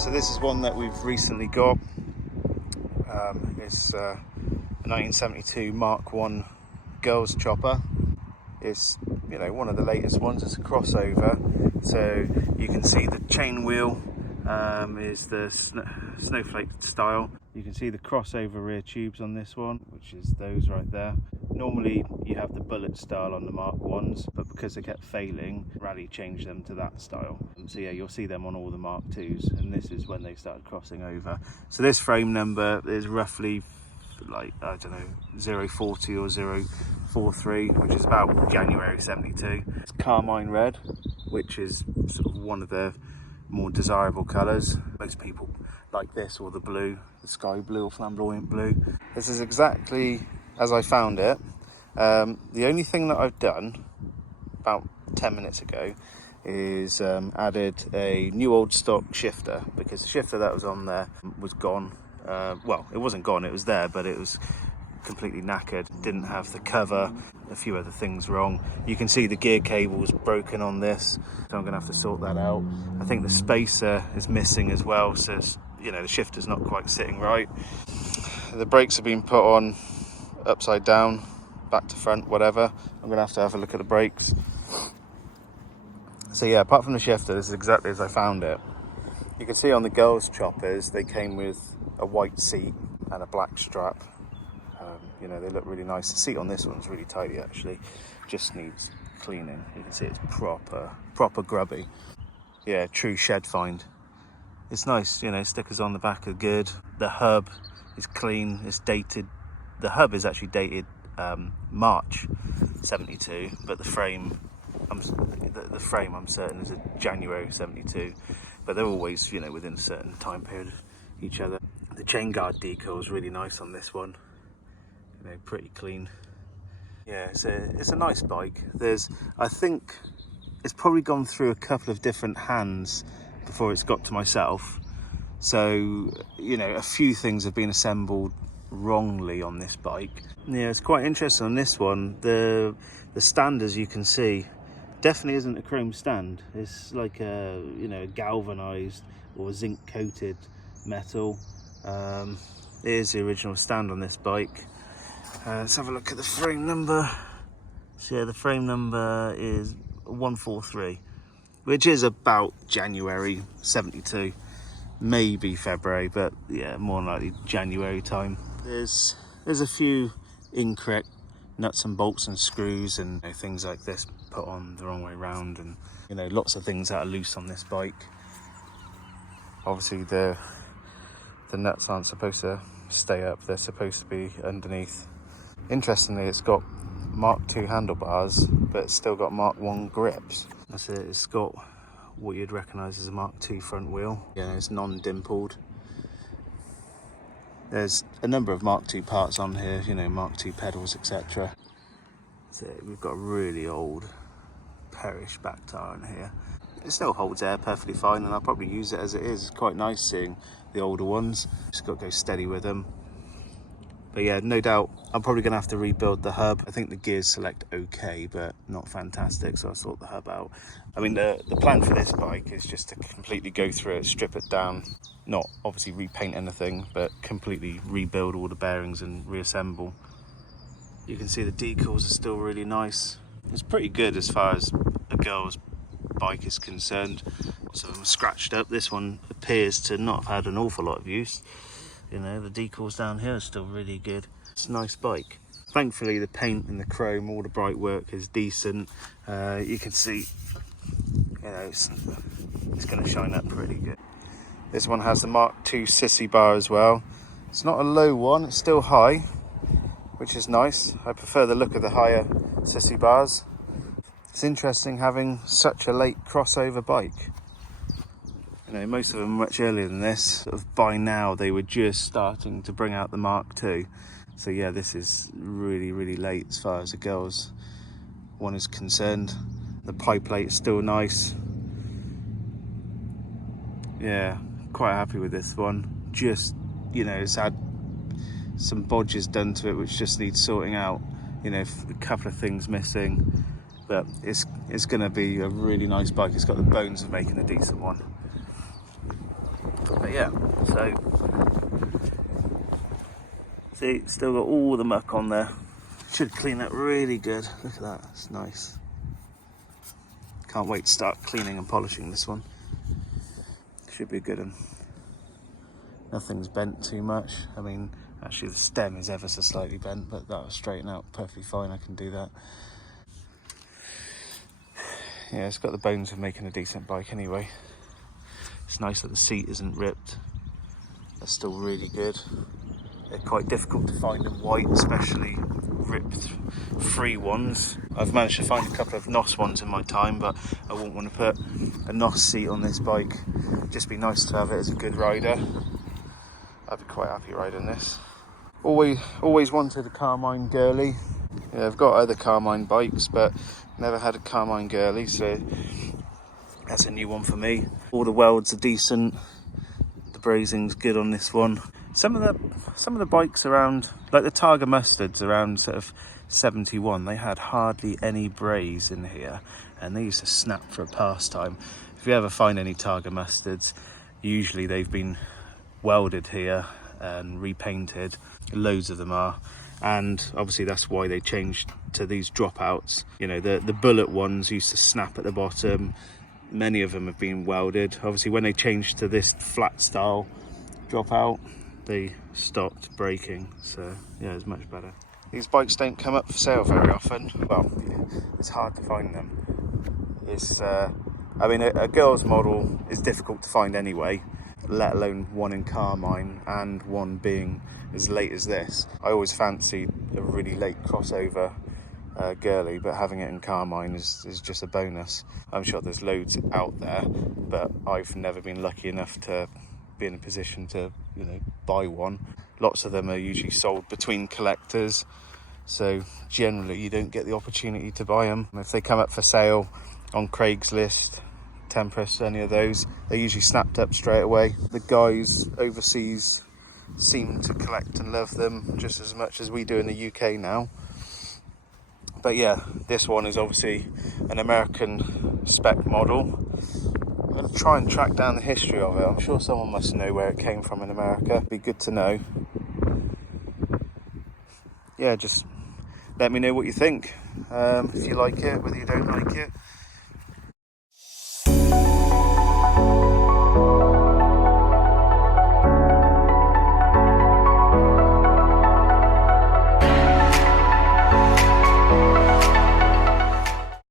So this is one that we've recently got. It's a 1972 Mark 1 girls chopper. It's, you know, one of the latest ones. It's a crossover, so you can see the chain wheel is the snowflake style. You can see the crossover rear tubes on this one, which is those right there. Normally you have the bullet style on the Mark 1s, but because they kept failing, Raleigh changed them to that style. So yeah, you'll see them on all the Mark 2s, and this is when they started crossing over. So this frame number is roughly, like, I don't know, 040 or 043, which is about January 72. It's Carmine Red, which is sort of one of the more desirable colours. Most people like this, or the blue, the sky blue or flamboyant blue. This is exactly as I found it. The only thing that I've done about 10 minutes ago is added a new old stock shifter, because the shifter that was on there was gone. Well, it wasn't gone, it was there, but it was completely knackered, didn't have the cover, a few other things wrong. You can see the gear cable was broken on this, so I'm gonna have to sort that out. I think the spacer is missing as well, so it's, you know, the shifter's not quite sitting right. The brakes have been put on upside down, back to front, whatever. I'm gonna have a look at the brakes. So yeah, apart from the shifter, this is exactly as I found it. You can see on the girls' choppers, they came with a white seat and a black strap. You know, they look really nice. The seat on this one's really tidy, actually. Just needs cleaning. You can see it's proper grubby. Yeah, true shed find. It's nice, you know, stickers on the back are good. The hub is clean, it's dated. The hub is actually dated March 72, but the frame, the frame I'm certain is a January 72. But they're always, you know, within a certain time period of each other. The chain guard decal is really nice on this one. You know, pretty clean. Yeah, it's a nice bike. I think it's probably gone through a couple of different hands before it's got to myself. So, you know, a few things have been assembled wrongly on this bike. Yeah, it's quite interesting on this one. The stand, as you can see, definitely isn't a chrome stand. It's like a, you know, galvanized or zinc coated metal. It is the original stand on this bike. Let's have a look at the frame number. So yeah, the frame number is 143, which is about January 72, maybe February, but yeah, more likely January time. There's a few incorrect nuts and bolts and screws and, you know, things like this put on the wrong way round, and, you know, lots of things that are loose on this bike. Obviously the nuts aren't supposed to stay up, they're supposed to be underneath. Interestingly, it's got Mark II handlebars, but it's still got Mark 1 grips. That's it, it's got what you'd recognise as a Mark II front wheel. Yeah, it's non-dimpled. There's a number of Mark II parts on here, you know, Mark II pedals, etc. So we've got a really old perish back tyre in here. It still holds air perfectly fine, and I'll probably use it as it is. It's quite nice seeing the older ones. Just got to go steady with them. But yeah, no doubt I'm probably going to have to rebuild the hub. I think the gears select okay, but not fantastic, so I'll sort the hub out. I mean, the plan for this bike is just to completely go through it, strip it down, not obviously repaint anything, but completely rebuild all the bearings and reassemble. You can see the decals are still really nice. It's pretty good as far as a girl's bike is concerned. Lots of them are scratched up. This one appears to not have had an awful lot of use. You know, the decals down here are still really good. It's a nice bike. Thankfully, the paint and the chrome, all the bright work is decent. You can see, you know, it's going to shine up pretty good. This one has the Mark II sissy bar as well. It's not a low one, it's still high, which is nice. I prefer the look of the higher sissy bars. It's interesting having such a late crossover bike. You know, most of them much earlier than this. Sort of by now they were just starting to bring out the Mark II. So yeah, this is really, really late as far as the girls one is concerned. The pipe plate is still nice. Yeah, quite happy with this one. Just, you know, it's had some bodges done to it which just needs sorting out. You know, a couple of things missing, but it's going to be a really nice bike. It's got the bones of making a decent one. But yeah, so see, it's still got all the muck on there. Should clean that really good. Look at that, it's nice. Can't wait to start cleaning and polishing this one. Should be a good one. Nothing's bent too much. I mean, actually the stem is ever so slightly bent, but that'll straighten out perfectly fine. I can do that. Yeah, it's got the bones of making a decent bike anyway. It's nice that the seat isn't ripped. They're still really good. They're quite difficult to find in white, especially ripped free ones. I've managed to find a couple of NOS ones in my time, but I wouldn't want to put a NOS seat on this bike. It'd just be nice to have it as a good rider. I'd be quite happy riding this. Always wanted a Carmine Girly. Yeah, I've got other Carmine bikes, but never had a Carmine Girly, so that's a new one for me. All the welds are decent. The brazing's good on this one. Some of the bikes around, like the Targa Mustards around sort of 71, they had hardly any braze in here, and they used to snap for a pastime. If you ever find any Targa Mustards, usually they've been welded here and repainted. Loads of them are, and obviously that's why they changed to these dropouts. You know, the bullet ones used to snap at the bottom. Many of them have been welded. Obviously when they changed to this flat style dropout, they stopped breaking, so yeah, it's much better. These bikes don't come up for sale very often. Well, it's hard to find them. It's I mean, a girl's model is difficult to find anyway, let alone one in Carmine and one being as late as this. I always fancied a really late crossover girly, but having it in Carmine is just a bonus. I'm sure there's loads out there, but I've never been lucky enough to be in a position to, you know, buy one. Lots of them are usually sold between collectors, so generally you don't get the opportunity to buy them. If they come up for sale on Craigslist, Tempest, any of those, they're usually snapped up straight away. The guys overseas seem to collect and love them just as much as we do in the UK now. But yeah, this one is obviously an American spec model. I'm going to try and track down the history of it. I'm sure someone must know where it came from in America. It'd be good to know. Yeah, just let me know what you think. If you like it, whether you don't like it.